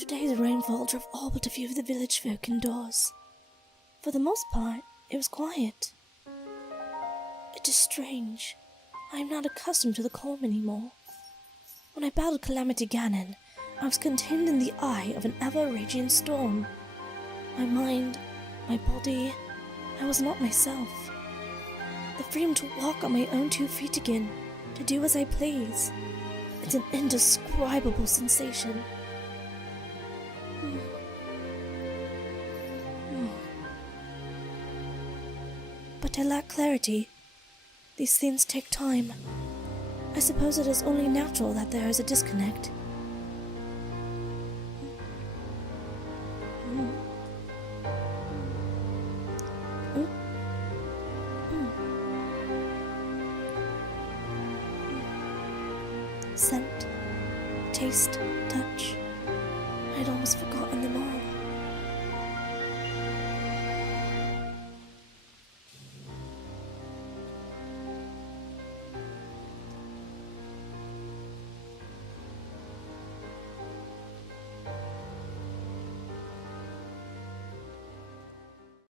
Today's rainfall drove all but a few of the village folk indoors. For the most part, it was quiet. It is strange. I am not accustomed to the calm anymore. When I battled Calamity Ganon, I was contained in the eye of an ever-raging storm. My mind, my body, I was not myself. The freedom to walk on my own 2 feet again, to do as I please. It's an indescribable sensation. But I lack clarity. These things take time. I suppose it is only natural that there is a disconnect. Scent, taste, touch. I'd almost forgotten them all.